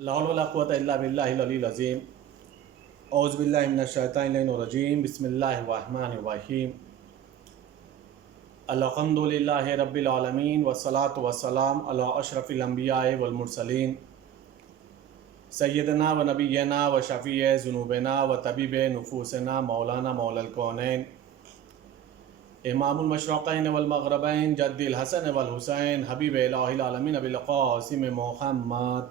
لا حول ولا قوة إلا بالله العلي العظيم أعوذ بالله من الشيطان الرجيم بسم الله الرحمن الرحيم الحمد لله رب العالمين والصلاة والسلام على أشرف الأنبياء والمرسلين سيدنا ونبينا وشفيع ذنوبنا وطبيب نفوسنا مولانا مولا الكونين إمام المشرقين والمغربين جد الحسن والحسين حبيب إله العالمين أبي القاسم محمد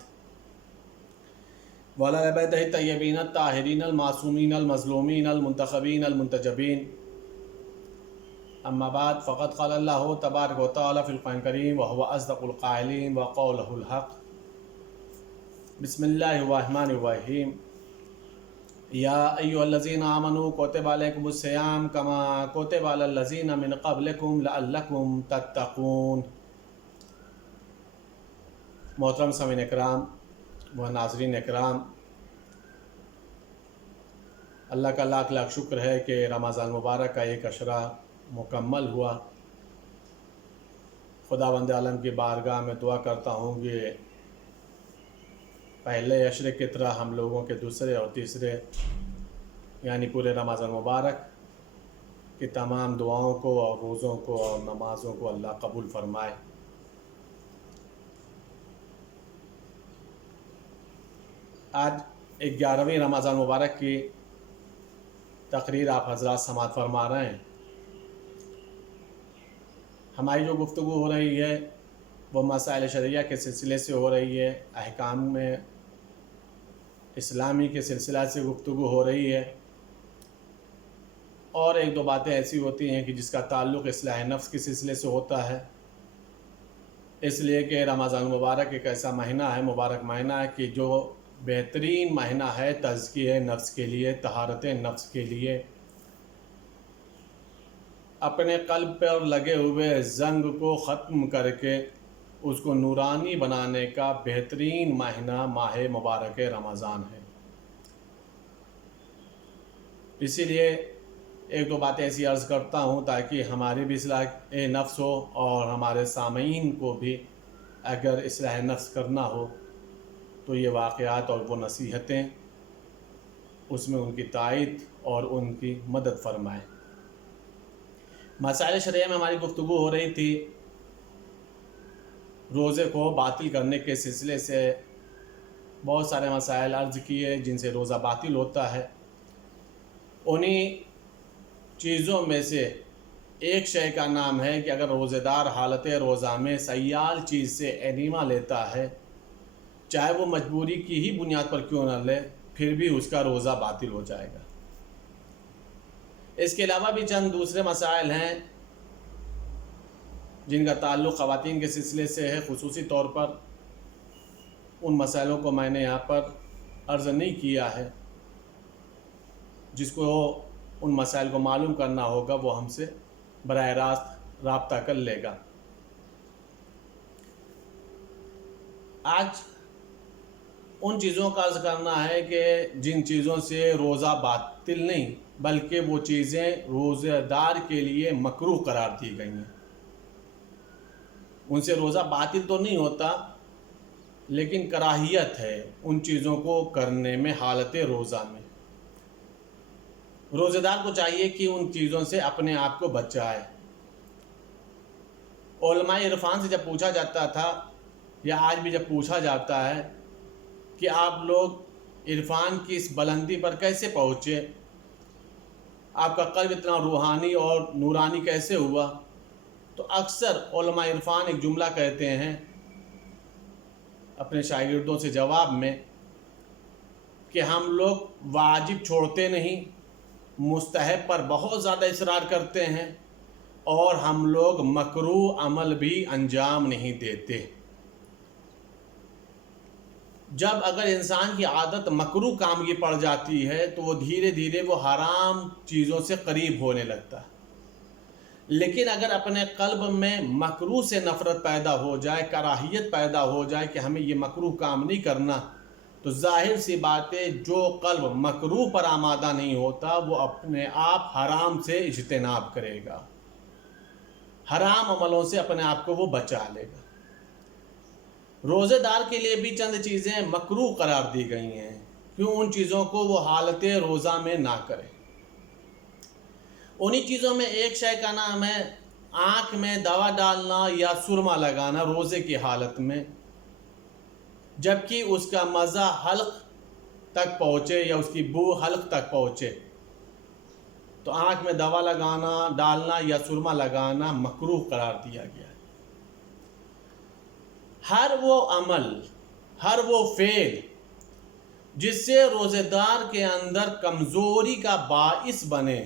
وعلى بيته الطيبين الطاهرين المعصومين المظلومين المنتخبين المنتجبين أما بعد فقد قال الله تبارك وتعالى في القرآن الكريم وهو أصدق القائلين وقوله الحق بسم الله الرحمن الرحيم يا أيها الذين آمنوا كتب عليكم الصيام كما كتب على الذين من قبلكم لعلكم تتقون. محترم سامعین اکرام و ناظرین اکرام، اللہ کا لاکھ لاکھ شکر ہے کہ رمضان مبارک کا ایک عشرہ مکمل ہوا۔ خداوند عالم کی بارگاہ میں دعا کرتا ہوں کہ پہلے عشرے کی طرح ہم لوگوں کے دوسرے اور تیسرے یعنی پورے رمضان مبارک کی تمام دعاؤں کو اور روزوں کو اور نمازوں کو اللہ قبول فرمائے۔ آج 11ویں رمضان مبارک کی تقریر آپ حضرات سماعت فرما رہے ہیں۔ ہماری جو گفتگو ہو رہی ہے وہ مسائل شرعیہ کے سلسلے سے ہو رہی ہے، احکام میں اسلامی کے سلسلہ سے گفتگو ہو رہی ہے، اور ایک دو باتیں ایسی ہوتی ہیں کہ جس کا تعلق اصلاح نفس کے سلسلے سے ہوتا ہے، اس لیے کہ رمضان مبارک ایک ایسا مہینہ ہے، مبارک مہینہ ہے کہ جو بہترین مہینہ ہے تزکیہ نفس کے لیے، طہارت نفس کے لیے، اپنے قلب پر لگے ہوئے زنگ کو ختم کر کے اس کو نورانی بنانے کا بہترین مہینہ ماہ مبارک رمضان ہے۔ اسی لیے ایک دو باتیں ایسی عرض کرتا ہوں تاکہ ہماری بھی اصلاح نفس ہو اور ہمارے سامعین کو بھی اگر اصلاح نفس کرنا ہو تو یہ واقعات اور وہ نصیحتیں اس میں ان کی تائید اور ان کی مدد فرمائیں۔ مسائل شرعیہ میں ہماری گفتگو ہو رہی تھی روزے کو باطل کرنے کے سلسلے سے، بہت سارے مسائل عرض کیے جن سے روزہ باطل ہوتا ہے۔ انہی چیزوں میں سے ایک شے کا نام ہے کہ اگر روزہ دار حالت روزہ میں سیال چیز سے انیما لیتا ہے، چاہے وہ مجبوری کی ہی بنیاد پر کیوں نہ لے، پھر بھی اس کا روزہ باطل ہو جائے گا۔ اس کے علاوہ بھی چند دوسرے مسائل ہیں جن کا تعلق خواتین کے سلسلے سے ہے، خصوصی طور پر ان مسائلوں کو میں نے یہاں پر عرض نہیں کیا ہے۔ جس کو ان مسائل کو معلوم کرنا ہوگا وہ ہم سے براہ راست رابطہ کر لے گا۔ آج ان چیزوں کا عرض کرنا ہے کہ جن چیزوں سے روزہ باطل نہیں بلکہ وہ چیزیں روزہ دار کے لیے مکروہ قرار دی گئی ہیں۔ ان سے روزہ باطل تو نہیں ہوتا لیکن کراہیت ہے ان چیزوں کو کرنے میں حالت روزہ میں۔ روزہ دار کو چاہیے کہ ان چیزوں سے اپنے آپ کو بچائے۔ علماء عرفان سے جب پوچھا جاتا تھا یا آج بھی جب پوچھا جاتا ہے کہ آپ لوگ عرفان کی اس بلندی پر کیسے پہنچے، آپ کا قلب اتنا روحانی اور نورانی کیسے ہوا، تو اکثر علماء عرفان ایک جملہ کہتے ہیں اپنے شاگردوں سے جواب میں کہ ہم لوگ واجب چھوڑتے نہیں، مستحب پر بہت زیادہ اصرار کرتے ہیں، اور ہم لوگ مکروہ عمل بھی انجام نہیں دیتے۔ جب اگر انسان کی عادت مکروہ کام کی پڑ جاتی ہے تو وہ دھیرے دھیرے وہ حرام چیزوں سے قریب ہونے لگتا ہے، لیکن اگر اپنے قلب میں مکروہ سے نفرت پیدا ہو جائے، کراہیت پیدا ہو جائے کہ ہمیں یہ مکروہ کام نہیں کرنا، تو ظاہر سی بات ہے جو قلب مکروہ پر آمادہ نہیں ہوتا وہ اپنے آپ حرام سے اجتناب کرے گا، حرام عملوں سے اپنے آپ کو وہ بچا لے گا۔ روزے دار کے لیے بھی چند چیزیں مکروہ قرار دی گئی ہیں، کیوں ان چیزوں کو وہ حالت روزہ میں نہ کرے۔ انہی چیزوں میں ایک شے کا نام ہے آنکھ میں دوا ڈالنا یا سرما لگانا روزے کی حالت میں، جبکہ اس کا مزہ حلق تک پہنچے یا اس کی بو حلق تک پہنچے، تو آنکھ میں دوا ڈالنا یا سرما لگانا مکروہ قرار دیا گیا ہے۔ ہر وہ عمل، ہر وہ فعل جس سے روزے دار کے اندر کمزوری کا باعث بنے،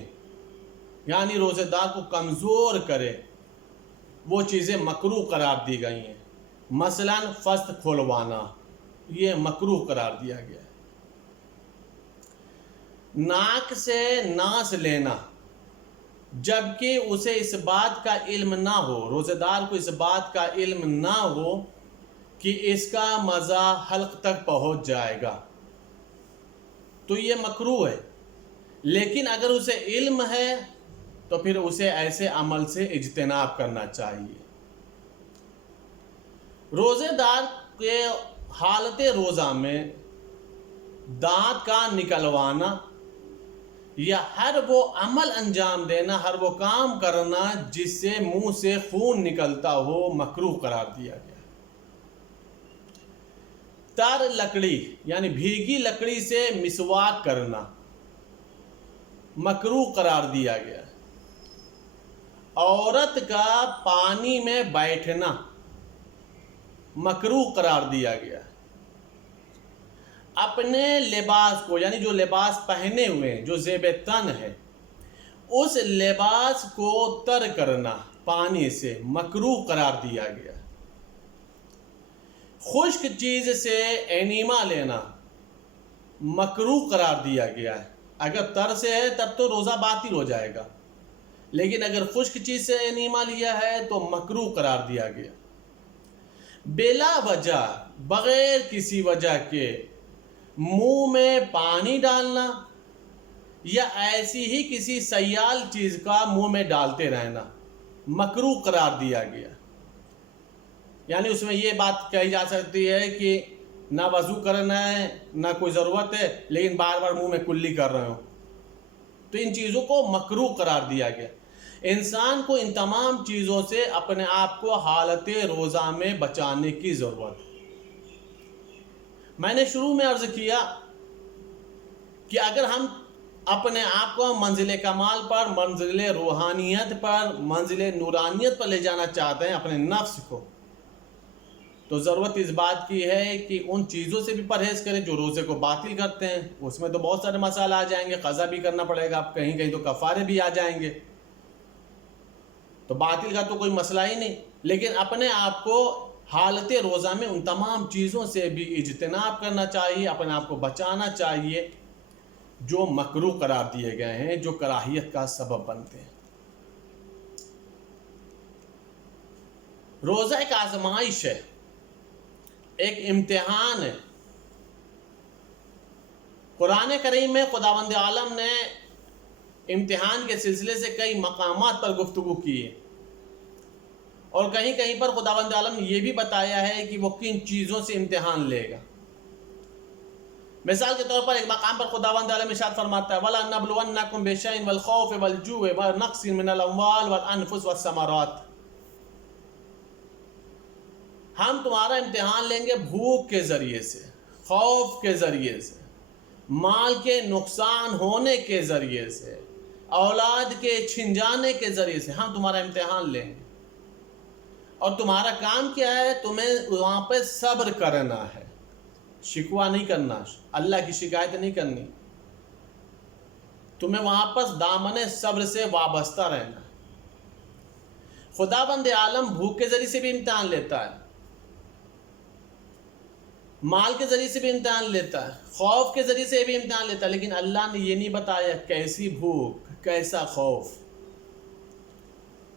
یعنی روزے دار کو کمزور کرے، وہ چیزیں مکروہ قرار دی گئی ہیں۔ مثلا فست کھلوانا، یہ مکروہ قرار دیا گیا ہے۔ ناک سے ناس لینا، جبکہ اسے اس بات کا علم نہ ہو، روزے دار کو اس بات کا علم نہ ہو کہ اس کا مزہ حلق تک پہنچ جائے گا، تو یہ مکروہ ہے۔ لیکن اگر اسے علم ہے تو پھر اسے ایسے عمل سے اجتناب کرنا چاہیے۔ روزے دار کے حالت روزہ میں دانت کا نکلوانا یا ہر وہ عمل انجام دینا، ہر وہ کام کرنا جس سے منہ سے خون نکلتا ہو، مکروہ قرار دیا گیا۔ تر لکڑی یعنی بھیگی لکڑی سے مسواک کرنا مکروہ قرار دیا گیا۔ عورت کا پانی میں بیٹھنا مکروہ قرار دیا گیا۔ اپنے لباس کو یعنی جو لباس پہنے ہوئے جو زیب تن ہے، اس لباس کو تر کرنا پانی سے مکروہ قرار دیا گیا۔ خشک چیز سے انیما لینا مکروہ قرار دیا گیا ہے۔ اگر تر سے ہے تب تو روزہ باطل ہو جائے گا، لیکن اگر خشک چیز سے انیما لیا ہے تو مکروہ قرار دیا گیا۔ بلا وجہ، بغیر کسی وجہ کے منہ میں پانی ڈالنا یا ایسی ہی کسی سیال چیز کا منہ میں ڈالتے رہنا مکروہ قرار دیا گیا۔ یعنی اس میں یہ بات کہی جا سکتی ہے کہ نہ وضو کرنا ہے، نہ کوئی ضرورت ہے، لیکن بار بار منہ میں کلی کر رہے ہو، تو ان چیزوں کو مکروہ قرار دیا گیا۔ انسان کو ان تمام چیزوں سے اپنے آپ کو حالت روزہ میں بچانے کی ضرورت ہے۔ میں نے شروع میں عرض کیا کہ اگر ہم اپنے آپ کو منزل کمال پر، منزل روحانیت پر، منزل نورانیت پر لے جانا چاہتے ہیں اپنے نفس کو، تو ضرورت اس بات کی ہے کہ ان چیزوں سے بھی پرہیز کریں جو روزے کو باطل کرتے ہیں۔ اس میں تو بہت سارے مسائل آ جائیں گے، قضا بھی کرنا پڑے گا، کہیں کہیں تو کفارے بھی آ جائیں گے، تو باطل کا تو کوئی مسئلہ ہی نہیں۔ لیکن اپنے آپ کو حالت روزہ میں ان تمام چیزوں سے بھی اجتناب کرنا چاہیے، اپنے آپ کو بچانا چاہیے جو مکروہ قرار دیے گئے ہیں، جو کراہیت کا سبب بنتے ہیں۔ روزہ ایک آزمائش ہے، ایک امتحان ہے۔ قرآن کریم میں خداوند عالم نے امتحان کے سلسلے سے کئی مقامات پر گفتگو کی ہے، اور کہیں کہیں پر خداوند عالم نے یہ بھی بتایا ہے کہ وہ کن چیزوں سے امتحان لے گا۔ مثال کے طور پر ایک مقام پر خداوند عالم ارشاد فرماتا ہے وَلَنَبْلُوَنَّكُمْ بِشَيْءٍ وَالْخَوْفِ وَالْجُوعِ وَنَقْصٍ مِّنَ الْأَمْوَالِ وَالْأَنفُسِ وَالثَّمَرَاتِ، ہم تمہارا امتحان لیں گے بھوک کے ذریعے سے، خوف کے ذریعے سے، مال کے نقصان ہونے کے ذریعے سے، اولاد کے چھن جانے کے ذریعے سے ہم تمہارا امتحان لیں گے۔ اور تمہارا کام کیا ہے؟ تمہیں وہاں پہ صبر کرنا ہے، شکوہ نہیں کرنا، اللہ کی شکایت نہیں کرنی، تمہیں وہاں پر دامن صبر سے وابستہ رہنا۔ خداوند عالم بھوک کے ذریعے سے بھی امتحان لیتا ہے، مال کے ذریعے سے بھی امتحان لیتا ہے، خوف کے ذریعے سے بھی امتحان لیتا ہے، لیکن اللہ نے یہ نہیں بتایا کیسی بھوک، کیسا خوف۔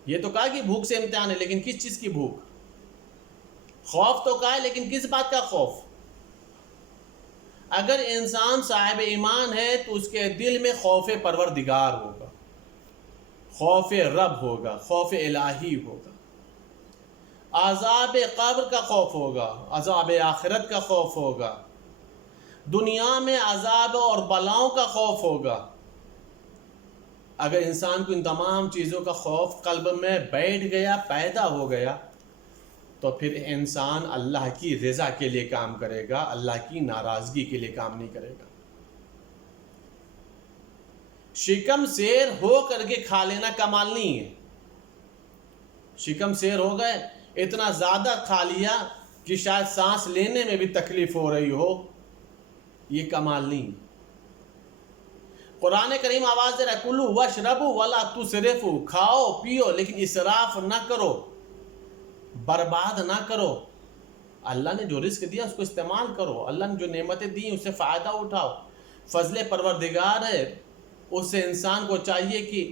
یہ تو کہا کہ بھوک سے امتحان ہے، لیکن کس چیز کی بھوک؟ خوف تو کہا ہے، لیکن کس بات کا خوف؟ اگر انسان صاحب ایمان ہے تو اس کے دل میں خوف پروردگار ہوگا، خوف رب ہوگا، خوف الہی ہوگا۔ عذاب قبر کا خوف ہوگا، عذاب آخرت کا خوف ہوگا، دنیا میں عذاب اور بلاؤں کا خوف ہوگا۔ اگر انسان کو ان تمام چیزوں کا خوف قلب میں بیٹھ گیا، پیدا ہو گیا، تو پھر انسان اللہ کی رضا کے لیے کام کرے گا، اللہ کی ناراضگی کے لیے کام نہیں کرے گا۔ شکم سیر ہو کر کے کھا لینا کمال نہیں ہے۔ شکم سیر ہو گئے، اتنا زیادہ کھا لیا کہ شاید سانس لینے میں بھی تکلیف ہو رہی ہو، یہ کمال نہیں۔ قرآن کریم آواز دے رہا ہے کلو واشربو ولا تسرفو، کھاؤ پیو لیکن اسراف نہ کرو، برباد نہ کرو۔ اللہ نے جو رزق دیا اس کو استعمال کرو، اللہ نے جو نعمتیں دی اس سے فائدہ اٹھاؤ۔ فضل پروردگار ہے، اس سے انسان کو چاہیے کہ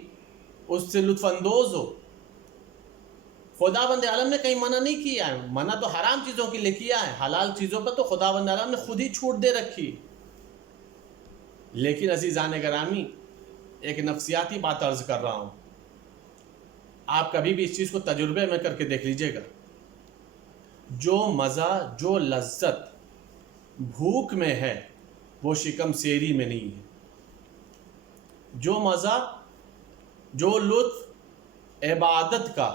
اس سے لطف اندوز ہو۔ خدا بند عالم نے کہیں منع نہیں کیا ہے، منع تو حرام چیزوں کے لیے کیا ہے، حلال چیزوں پر تو خدا بند عالم نے خود ہی چھوٹ دے رکھی۔ لیکن عزیزان گرامی، ایک نفسیاتی بات عرض کر رہا ہوں، آپ کبھی بھی اس چیز کو تجربے میں کر کے دیکھ لیجئے گا، جو مزہ، جو لذت بھوک میں ہے وہ شکم سیری میں نہیں ہے۔ جو مزہ، جو لطف عبادت کا،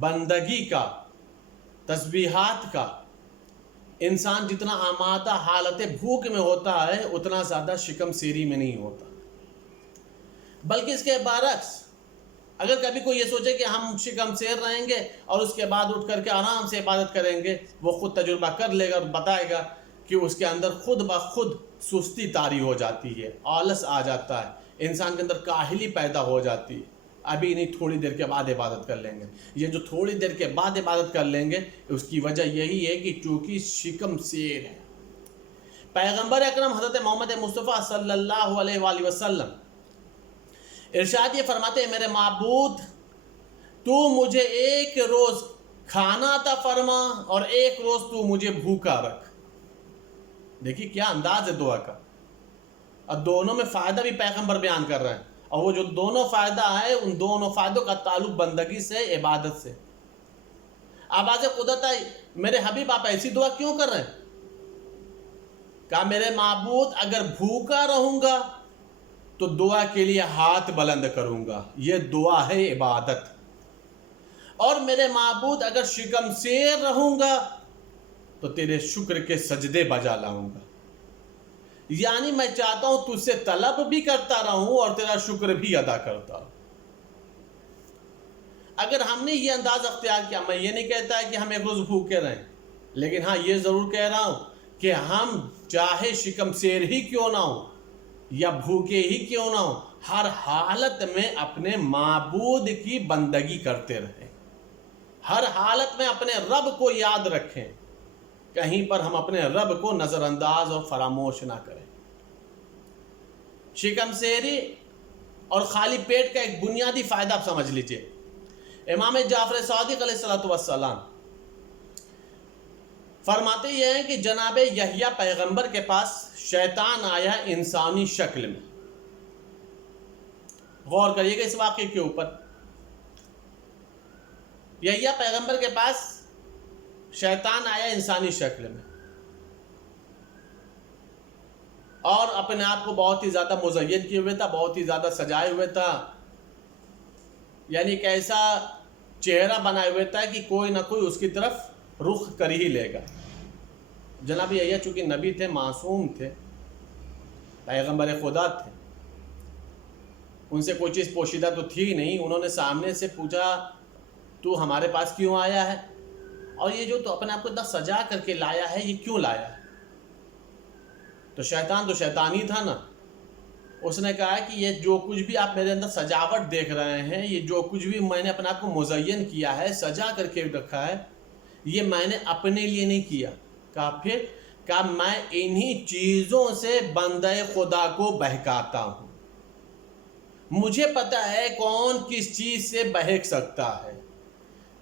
بندگی کا، تسبیحات کا، انسان جتنا آمادہ حالت بھوک میں ہوتا ہے اتنا زیادہ شکم سیری میں نہیں ہوتا۔ بلکہ اس کے برعکس، اگر کبھی کوئی یہ سوچے کہ ہم شکم سیر رہیں گے اور اس کے بعد اٹھ کر کے آرام سے عبادت کریں گے، وہ خود تجربہ کر لے گا اور بتائے گا کہ اس کے اندر خود بخود سستی طاری ہو جاتی ہے، آلس آ جاتا ہے، انسان کے اندر کاہلی پیدا ہو جاتی ہے۔ ابھی نہیں، تھوڑی دیر کے بعد عبادت کر لیں گے۔ یہ جو تھوڑی دیر کے بعد عبادت کر لیں گے اس کی وجہ یہی ہے کہ چونکہ شکم سیر ہے۔ پیغمبر اکرم حضرت محمد مصطفیٰ صلی اللہ علیہ وآلہ وسلم ارشاد یہ فرماتے ہیں میرے معبود تو مجھے ایک روز کھانا عطا فرما اور ایک روز تو مجھے بھوکا رکھ۔ دیکھیے کیا انداز ہے دعا کا، اب دونوں میں فائدہ بھی پیغمبر بیان کر رہے ہیں، اور وہ جو دونوں فائدہ ہے ان دونوں فائدوں کا تعلق بندگی سے، عبادت سے۔ آواز قدرت آئی، میرے حبیب آپ ایسی دعا کیوں کر رہے ہیں؟ کہا میرے معبود اگر بھوکا رہوں گا تو دعا کے لیے ہاتھ بلند کروں گا، یہ دعا ہے عبادت۔ اور میرے معبود اگر شکم سیر رہوں گا تو تیرے شکر کے سجدے بجا لاؤں گا، یعنی میں چاہتا ہوں تجھ سے طلب بھی کرتا رہوں اور تیرا شکر بھی ادا کرتا رہوں۔ اگر ہم نے یہ انداز اختیار کیا، میں یہ نہیں کہتا ہے کہ ہم ایک روز بھوکے رہیں، لیکن ہاں یہ ضرور کہہ رہا ہوں کہ ہم چاہے شکم سیر ہی کیوں نہ ہو یا بھوکے ہی کیوں نہ ہو، ہر حالت میں اپنے معبود کی بندگی کرتے رہیں، ہر حالت میں اپنے رب کو یاد رکھیں، کہیں پر ہم اپنے رب کو نظر انداز اور فراموش نہ کریں۔ شکم سیری اور خالی پیٹ کا ایک بنیادی فائدہ آپ سمجھ لیجئے۔ امام جعفر صادق علیہ السلام فرماتے یہ ہیں کہ جناب یحییٰ پیغمبر کے پاس شیطان آیا انسانی شکل میں۔ غور کریے گا اس واقعے کے اوپر۔ یحییٰ پیغمبر کے پاس شیطان آیا انسانی شکل میں اور اپنے آپ کو بہت ہی زیادہ مزین کیے ہوئے تھا، بہت ہی زیادہ سجائے ہوئے تھا، یعنی ایک ایسا چہرہ بنائے ہوئے تھا کہ کوئی نہ کوئی اس کی طرف رخ کر ہی لے گا۔ جناب یحییٰ چونکہ نبی تھے، معصوم تھے، پیغمبر خدا تھے، ان سے کوئی چیز پوشیدہ تو تھی نہیں، انہوں نے سامنے سے پوچھا تو ہمارے پاس کیوں آیا ہے، اور یہ جو تو اپنے آپ کو اتنا سجا کر کے لایا ہے یہ کیوں لایا ہے؟ تو شیطان ہی تھا نا، اس نے کہا کہ یہ جو کچھ بھی آپ میرے اندر سجاوٹ دیکھ رہے ہیں، یہ جو کچھ بھی میں نے اپنے آپ کو مزین کیا ہے، سجا کر کے رکھا ہے، یہ میں نے اپنے لیے نہیں کیا۔ کہا میں انہی چیزوں سے بندہ خدا کو بہکاتا ہوں، مجھے پتا ہے کون کس چیز سے بہک سکتا ہے،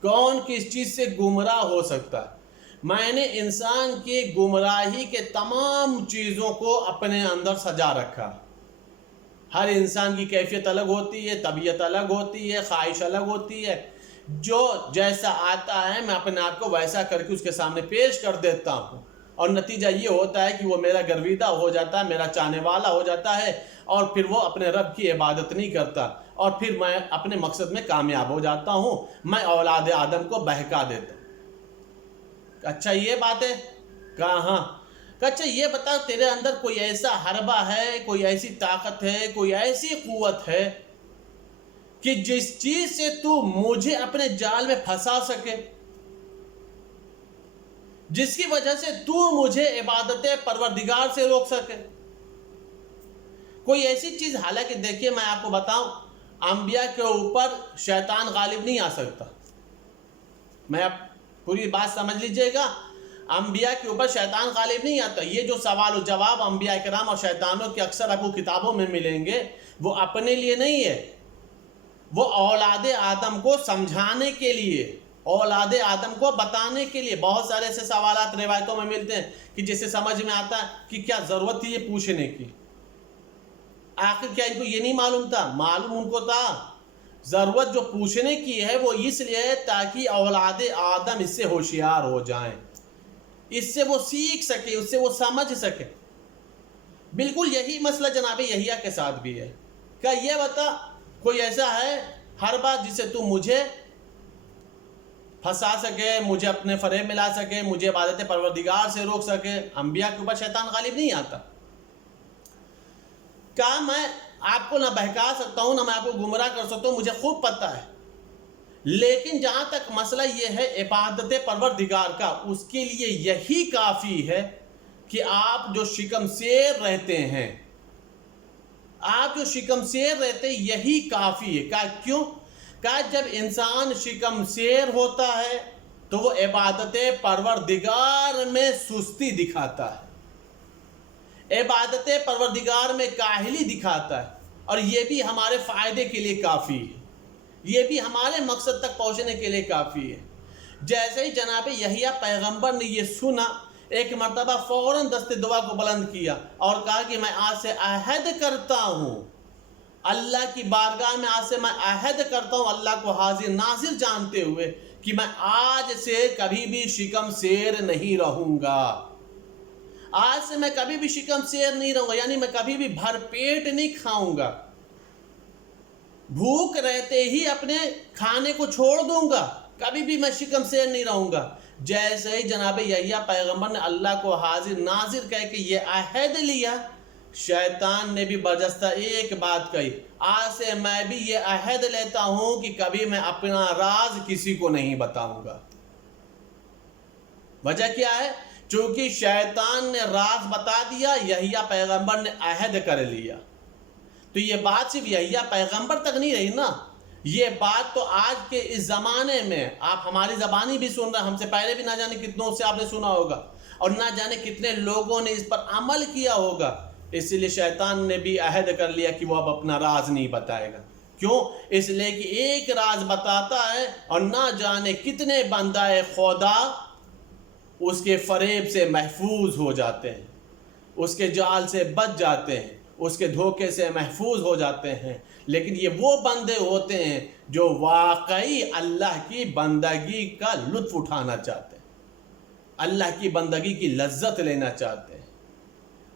کون کس چیز سے گمراہ ہو سکتا ہے۔ میں نے انسان کی گمراہی کے تمام چیزوں کو اپنے اندر سجا رکھا۔ ہر انسان کی کیفیت الگ ہوتی ہے، طبیعت الگ ہوتی ہے، خواہش الگ ہوتی ہے، جو جیسا آتا ہے میں اپنے آپ کو ویسا کر کے اس کے سامنے پیش کر دیتا ہوں، اور نتیجہ یہ ہوتا ہے کہ وہ میرا گرویدہ ہو جاتا ہے، میرا چاہنے والا ہو جاتا ہے، اور پھر وہ اپنے رب کی عبادت نہیں کرتا، اور پھر میں اپنے مقصد میں کامیاب ہو جاتا ہوں، میں اولاد آدم کو بہکا دیتا ہوں۔ اچھا یہ بات ہے، کہا ہاں۔ اچھا یہ بتا تیرے اندر کوئی ایسا حربہ ہے، کوئی ایسی طاقت ہے، کوئی ایسی قوت ہے کہ جس چیز سے تو مجھے اپنے جال میں پھنسا سکے، جس کی وجہ سے تو مجھے عبادت پروردگار سے روک سکے؟ کوئی ایسی چیز؟ حالانکہ دیکھیے میں آپ کو بتاؤں، انبیاء کے اوپر شیطان غالب نہیں آ سکتا۔ میں اب پوری بات سمجھ لیجئے گا، انبیاء کے اوپر شیطان غالب نہیں آتا۔ یہ جو سوال و جواب انبیاء کرام اور شیطانوں کے اکثر آپ کو کتابوں میں ملیں گے، وہ اپنے لیے نہیں ہے، وہ اولاد آدم کو سمجھانے کے لیے، اولاد آدم کو بتانے کے لیے۔ بہت سارے ایسے سوالات روایتوں میں ملتے ہیں کہ جسے سمجھ میں آتا ہے کہ کیا ضرورت تھی یہ پوچھنے کی؟ آخر کیا ان کو یہ نہیں معلوم تھا؟ معلوم ان کو تھا۔ ضرورت جو پوچھنے کی ہے وہ اس لیے تاکہ اولاد آدم اس سے ہوشیار ہو جائیں، اس سے وہ سیکھ سکے، اس سے وہ سمجھ سکے۔ بالکل یہی مسئلہ جناب یحییٰ کے ساتھ بھی ہے۔ کیا یہ بتا کوئی ایسا ہے ہر بات جسے تو مجھے پھنسا سکے، مجھے اپنے فریب میں لا سکے، مجھے عبادت پروردگار سے روک سکے؟ انبیاء کے اوپر شیطان غالب نہیں آتا۔ کہا میں آپ کو نہ بہکا سکتا ہوں، نہ میں آپ کو گمراہ کر سکتا ہوں، مجھے خوب پتہ ہے، لیکن جہاں تک مسئلہ یہ ہے عبادت پروردگار کا، اس کے لیے یہی کافی ہے کہ آپ جو شکم سیر رہتے ہیں، آپ جو شکم سیر رہتے ہیں یہی کافی ہے۔ کہا کیوں؟ کہا جب انسان شکم سیر ہوتا ہے تو وہ عبادت پروردگار میں سستی دکھاتا ہے، عبادت پروردگار میں کاہلی دکھاتا ہے، اور یہ بھی ہمارے فائدے کے لیے کافی ہے، یہ بھی ہمارے مقصد تک پہنچنے کے لیے کافی ہے۔ جیسے ہی جناب یحییٰ پیغمبر نے یہ سنا، ایک مرتبہ فوراً دست دعا کو بلند کیا اور کہا کہ میں آج سے عہد کرتا ہوں، اللہ کی بارگاہ میں آج سے میں عہد کرتا ہوں، اللہ کو حاضر ناظر جانتے ہوئے، کہ میں آج سے کبھی بھی شکم سیر نہیں رہوں گا، آج سے میں کبھی بھی شکم سیر نہیں رہوں گا، یعنی میں کبھی بھی بھر پیٹ نہیں کھاؤں گا، بھوک رہتے ہی اپنے کھانے کو چھوڑ دوں گا، کبھی بھی میں شکم سیر نہیں رہوں گا۔ جیسے ہی جناب یحییٰ پیغمبر نے اللہ کو حاضر ناظر کہہ کے یہ عہد لیا، شیطان نے بھی برجستہ ایک بات کہی، آج سے میں بھی یہ عہد لیتا ہوں کہ کبھی میں اپنا راز کسی کو نہیں بتاؤں گا۔ وجہ کیا ہے؟ چونکہ شیطان نے راز بتا دیا، یحییٰ پیغمبر نے عہد کر لیا۔ تو یہ بات صرف یحییٰ پیغمبر تک نہیں رہی نا، یہ بات تو آج کے اس زمانے میں آپ ہماری زبانی بھی سن رہے ہیں، ہم سے پہلے بھی نہ جانے کتنوں سے آپ نے سنا ہوگا، اور نہ جانے کتنے لوگوں نے اس پر عمل کیا ہوگا۔ اس لیے شیطان نے بھی عہد کر لیا کہ وہ اب اپنا راز نہیں بتائے گا۔ کیوں؟ اس لیے کہ ایک راز بتاتا ہے اور نہ جانے کتنے بندہ خدا اس کے فریب سے محفوظ ہو جاتے ہیں، اس کے جال سے بچ جاتے ہیں، اس کے دھوکے سے محفوظ ہو جاتے ہیں۔ لیکن یہ وہ بندے ہوتے ہیں جو واقعی اللہ کی بندگی کا لطف اٹھانا چاہتے ہیں، اللہ کی بندگی کی لذت لینا چاہتے ہیں۔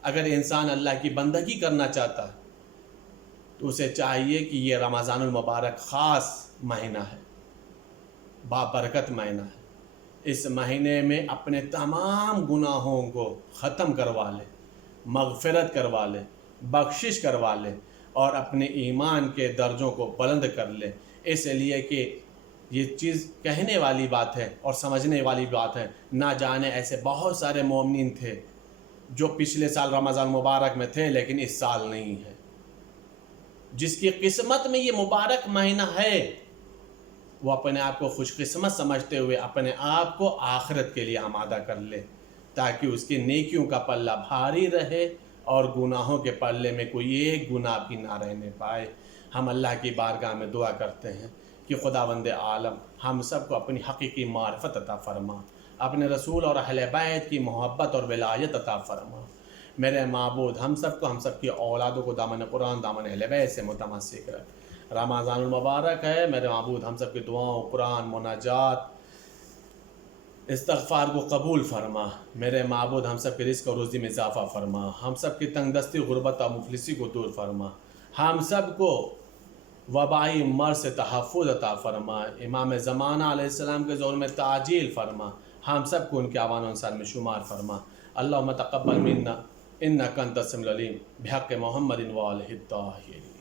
اگر انسان اللہ کی بندگی کرنا چاہتا ہے تو اسے چاہیے کہ یہ رمضان المبارک خاص مہینہ ہے، بابرکت مہینہ ہے، اس مہینے میں اپنے تمام گناہوں کو ختم کروا لے، مغفرت کروا لے، بخشش کروا لے، اور اپنے ایمان کے درجوں کو بلند کر لے۔ اس لیے کہ یہ چیز کہنے والی بات ہے اور سمجھنے والی بات ہے، نہ جانے ایسے بہت سارے مومنین تھے جو پچھلے سال رمضان مبارک میں تھے لیکن اس سال نہیں ہے۔ جس کی قسمت میں یہ مبارک مہینہ ہے وہ اپنے آپ کو خوش قسمت سمجھتے ہوئے اپنے آپ کو آخرت کے لیے آمادہ کر لے، تاکہ اس کی نیکیوں کا پلہ بھاری رہے اور گناہوں کے پلے میں کوئی ایک گناہ بھی نہ رہنے پائے۔ ہم اللہ کی بارگاہ میں دعا کرتے ہیں کہ خداوند عالم ہم سب کو اپنی حقیقی معرفت عطا فرما، اپنے رسول اور اہل بیت کی محبت اور ولایت عطا فرما۔ میرے معبود ہم سب کی اولادوں کو دامن قرآن، دامن اہل بیت سے متمسک رکھ۔ رمضان المبارک ہے، میرے معبود ہم سب کی دعاؤں، قرآن، مناجات، استغفار کو قبول فرما۔ میرے معبود ہم سب کے رزق اور روزی میں اضافہ فرما، ہم سب کی تنگ دستی، غربت اور مفلسی کو دور فرما، ہم سب کو وبائی مرض سے تحفظ عطا فرما، امام زمانہ علیہ السلام کے ظہور میں تعجیل فرما، ہم سب کو ان کے اعوان و انصار میں شمار فرما۔ اللہم تقبل منا انک انت السمیع العلیم بحق محمد و آلہ الطاہرین۔